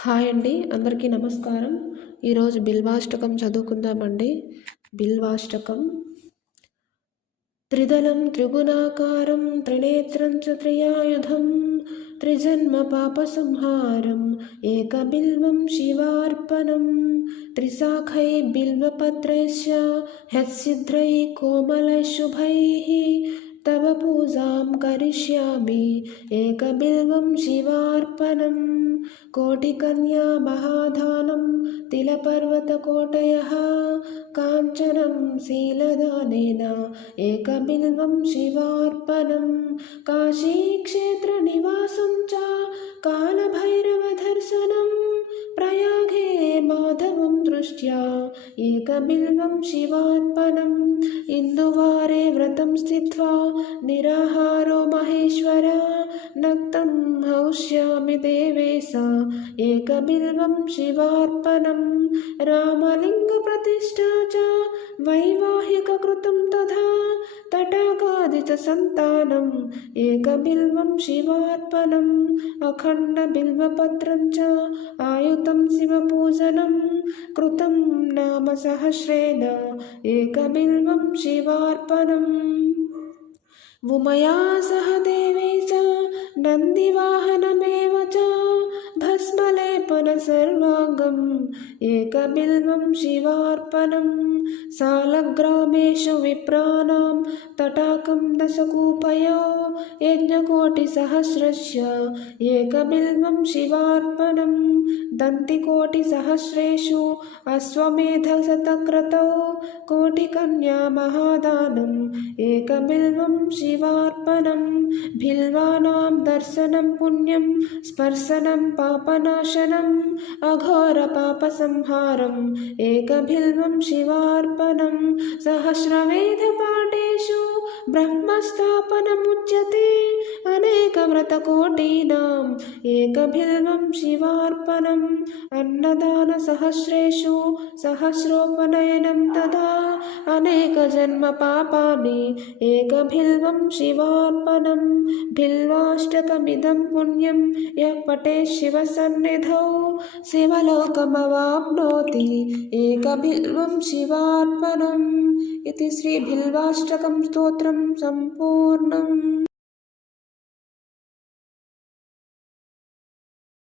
హాయ్ అండి, అందరికీ నమస్కారం. ఈరోజు బిల్వాష్టకం చదువుకుందామండి. బిల్వాష్టకం. త్రిదళం త్రిగుణాకారం త్రినేత్రం చ త్రియాయుధం త్రిజన్మ పాపసంహారం ఏకబిల్వం శివార్పణం త్రిశాఖై బిల్వపత్రైశ్చ హ్యసిద్ధ్రై కోమలై శుభైః తవ పూజాం కరిష్యామి ఏకబిల్వం శివార్పణం కోటికన్యా మహాదానం తిలపర్వతకోటయః కాంచనం శీలదానేన ఏకబిల్వం శివార్పణం కాశీక్షేత్రనివాసం చ కాలభైరవదర్శనం ప్రయాగే మాధవం దృష్ట్యా ఏకబిల్వం శివార్పణం ఇందువారే వ్రతం స్థిత్వా నిరాహారో మహేశ్వర నక్తం హౌష్యామి దేవేశ ఏకబిల్వం శివార్పణం రామలింగ ప్రతిష్ఠా చ వైవాహిక కృతం తథా తటాకాదిత సంతానం ఏకబిల్వం శివార్పణం అఖండ బిల్వపత్రం చ ఆయుతం శివపూజనం కృతం నామ సహస్రేణ ఏకబిల్వం శివార్పణం ఉమయా సహ దేవేశ నందివాహనమేవ చ భస్మలేపన సర్వాంగం ఏకబిల్వం శివార్పణం సాలగ్రామేషు విప్రాణాం తటాకం దశకూపయో యజ్ఞకోటిసహస్రస్య ఏకబిల్వం శివార్పణం దంతికోటిసహస్రేషు అశ్వమేధశతక్రతౌ కోటికన్యా మహాదానం ఏకబిల్వం శివార్పణం బిల్వానాం దర్శనం పుణ్యం స్పర్శనం పాపనాశనం అఘోర పాపసంహారం ఏకబిల్వం శివార్పణం సహస్రవేద పాఠేషు బ్రహ్మస్థాపనముచ్యతే అనేక వ్రతకోటీనాం ఏకబిల్వం శివార్పణం అన్నదాన సహస్రేషు సహస్రోపనయనం తదా అనేక జన్మ పాపాని ఏకబిల్వం శివార్పణం బిల్వాష్టకమిదం పుణ్యం యః పఠేత్ శివసన్నిధౌ శివలోకమవాప్నోతి ఏకబిల్వం శివార్పణం. ఇది శ్రీ బిల్వాష్టకం స్తోత్రం సంపూర్ణం.